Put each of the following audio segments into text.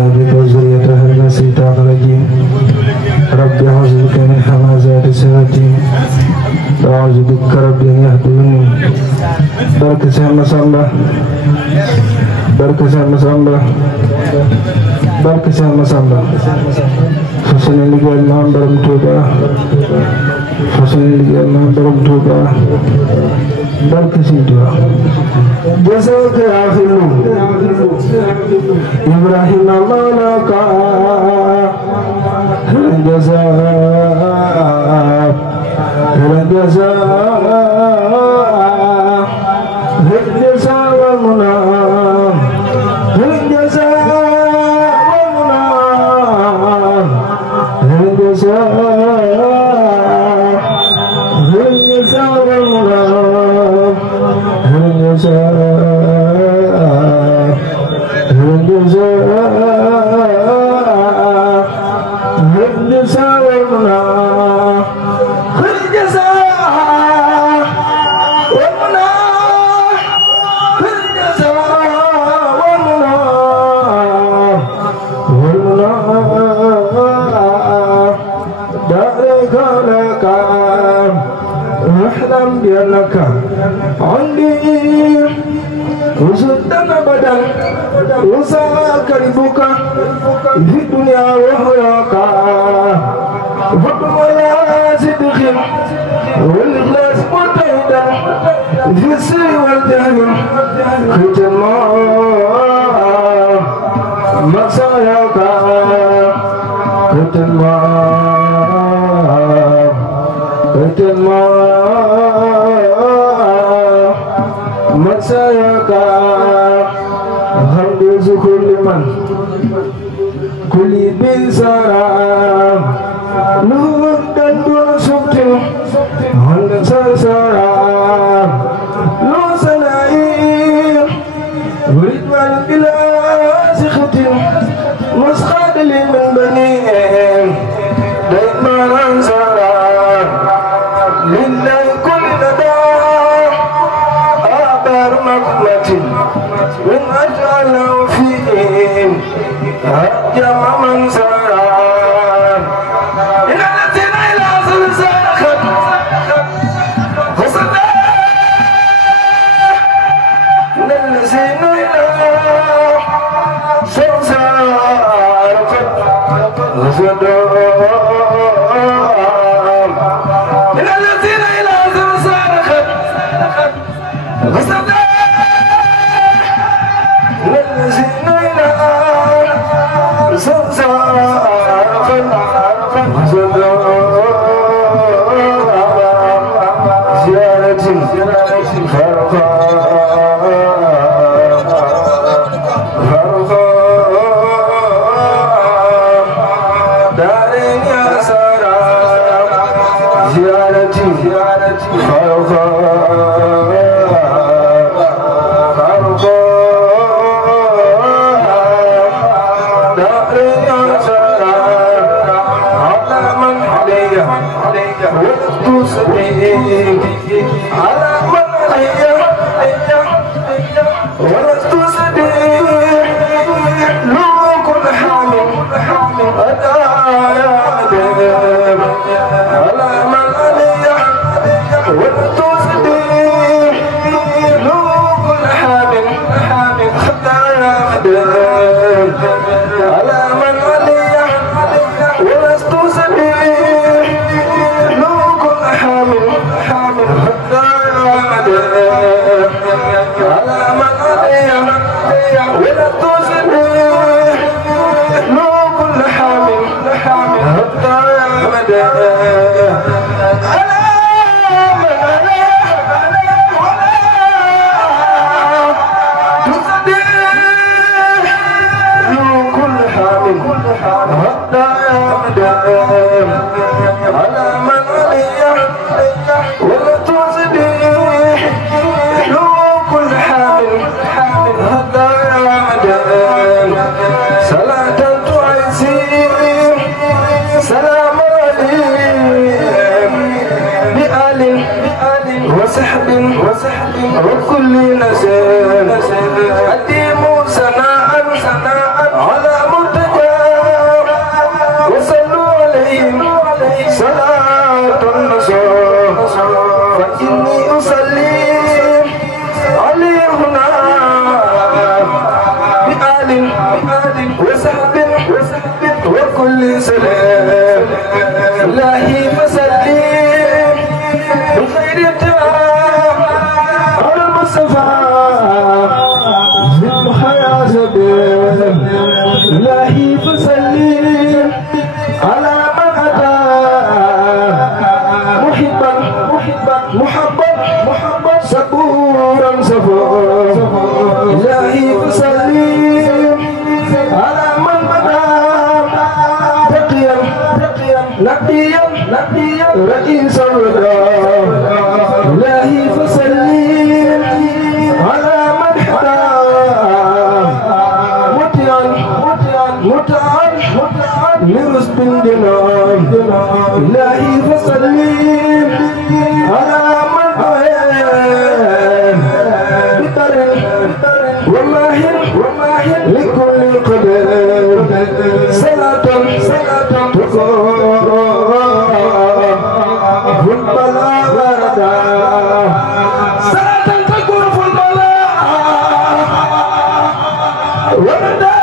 بك وذريتها من الشيطان الرجيم رب أعوذ بك من همزات الشياطين وأعوذ بك رب أن يهدوني بركة سيدنا صلى بركة سيدنا صلى barke Cheikh Massamba fas yéene liggéeyal Maam Borom Touba fas yéene liggéeyal Maam Borom Touba barke Sëriñ Touba جزاك يا خلو إبراهيم مولك الجزاء والمنى لك عندي وسلطان بدل وساك ربك في الدنيا وهراك فكم يا صدق والإخلاص متحدا في السر والجهل ختما مساياك ختما مساياك هندوز كل من كل بنسارا نور دندون سبت هند سرسارا لو سنائي ورد بلا سخط مسخد لي من بنيهم دائما انصارا لله كل ندى مقلة من أجعله فيهم هجم من سرى إن الذين إلى سلسلة فصدى إن الذين إلى سلسلة فصدى إن الذين إلى سلسلة فصدى وكل نسيم قديم سناء على مر وسهب وكل سلام إلهي فسلم بخير التمام على المصطفى زد حياة زبير إلهي فسلم على من أتى محبا صبورا صبورا إلهي فسلم على من مدى تقيا نقيا رئيس الرضا إلهي فسلم على من حدا مطيعا لرشد دينام إلهي فسلم على من أهان بطر وماهن لكل قدر صلاة تقوم في البلاء وردا صلاة تقوم في البلاء وردا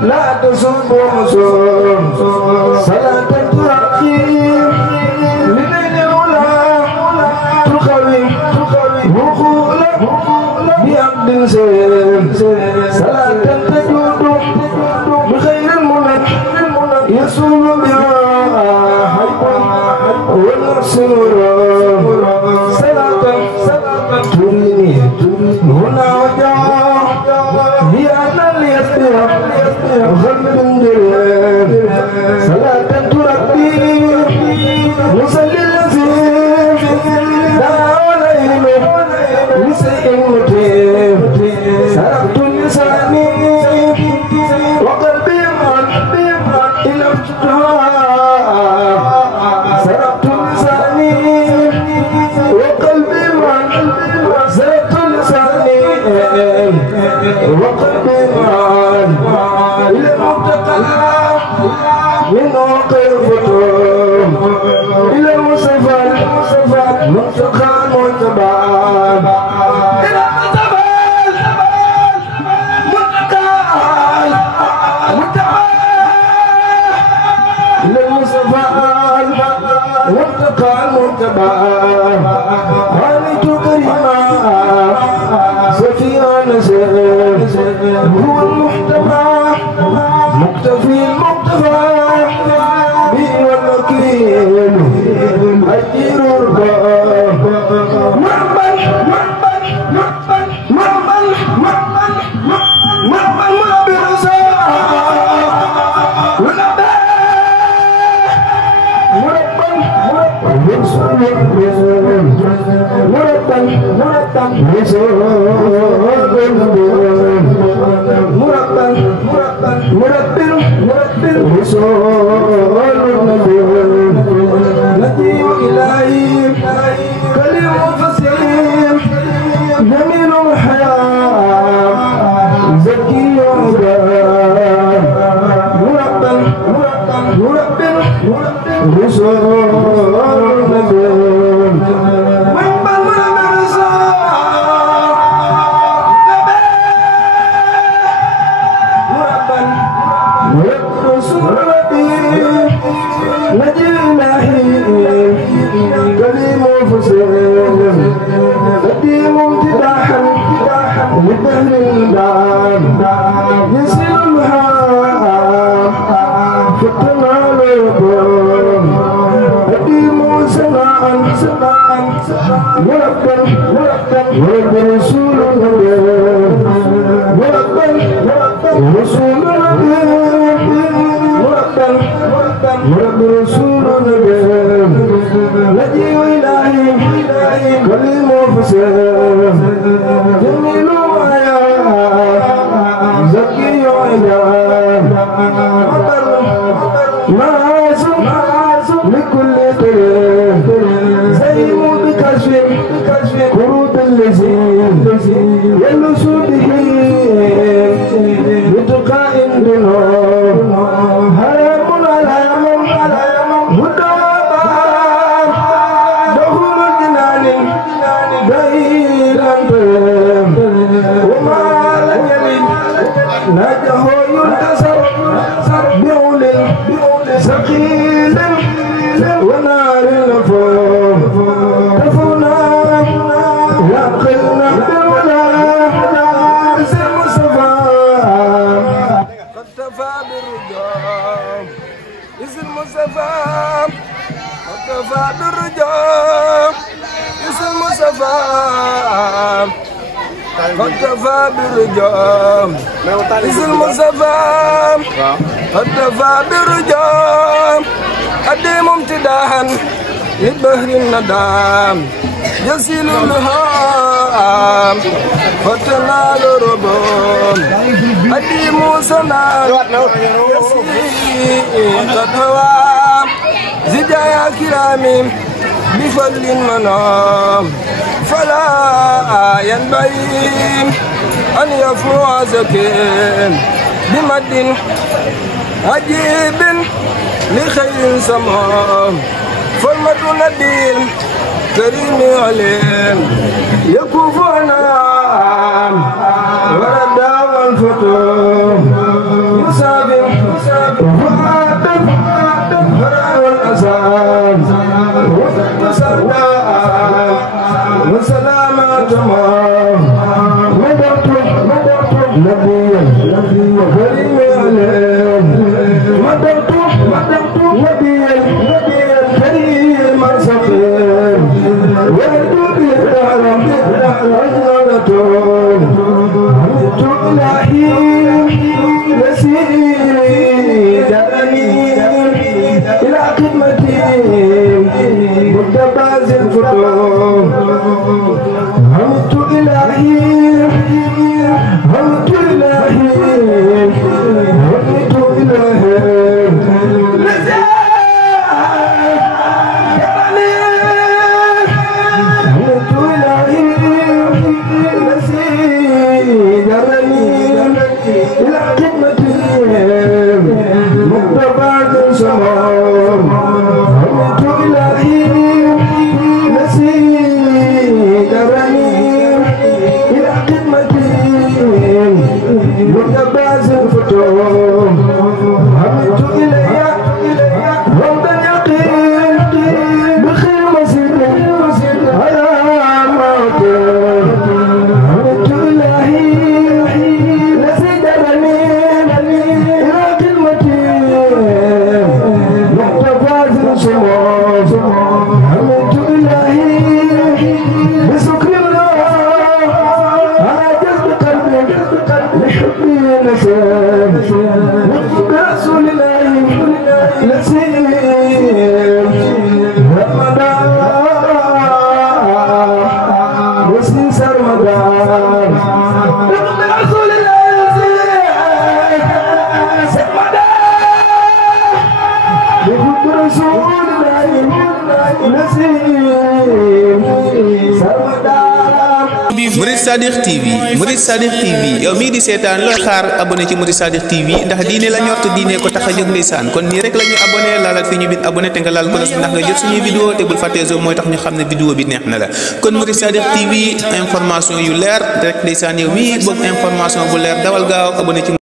لا تسب وصوم صلاة ترقيم لليل الأولى تقوي وقولا بعبد سليم صلاة تجود بخير المنى يسول بها حيا والنفس نورا صلاة تريني هنا وجاء هي أنا اللي يسبح غم دليل صلاة تربي وصلي الذي لا عليه لسيء متيم سرقت لساني وقلبي إلى افتتاح سرقت لساني وقلبي سرقت لساني وقلبي إلى المبتقى من واقع الفتوم إلى المصطفى مبتقى المتبع إلى المبتقى المتبع عليك كريما سفيان سير هو المحتمى مكتفي المكتفى به والوكيل أجير الرب جميل ويا ربي وعلام معازم لكل طريق زيم بكشف كروب اللزيم يلسو به بتقاء بنور هرم علام هدابا دخول الجنان غير أنتم وما لم يلد نجه ينتصر بعول ثقيل ونار الفوم تفونا يقلنا بالولا زي المصطفى قد تفى بالرجام اسم المصطفى قد تفى بالرجام اسم المصطفى قد كفى بالرجام اسم المصطفى قد كفى بالرجام قدم امتداحا للبهر الندام يسيل الهام فتنال ربون قدم سنا يسيل تتوى زجايا كرامي بفضل المنام فلا ينبغي أن يفوع زكين بمد عجيب لخير سمام فالمد نديم كريم عليم يكوف أنام ورد والفتوم مسابق وفاتم فرع والأسام وسلامة تمام مدرت نبيا كريم عليم مدرت نبيا كريم سقيم ويدوب الدهر أجرتون حمدت إلهي نسيت أني إلى خدمتي متباز الفتوم حمدت إلهي حمدت إلهي حمدت إلهي Murid Sadiq TV yow mii di seetaan looy xaar abonné ci Murid Sadiq TV ndax diine la ñor te diine ko tax a jóg ndeysaan kon nii rek la ñuy abonné laalal fi ñu bind abonné te nga laal ko ndax nga jot suñuy vidéo te bul fàttee mooy tax ñu xam ne vidéo bi neex na la kon Murid Sadiq TV information yu leer rek ndeysaan yow mii bëgg information bu leer dawal gaaw abonné ci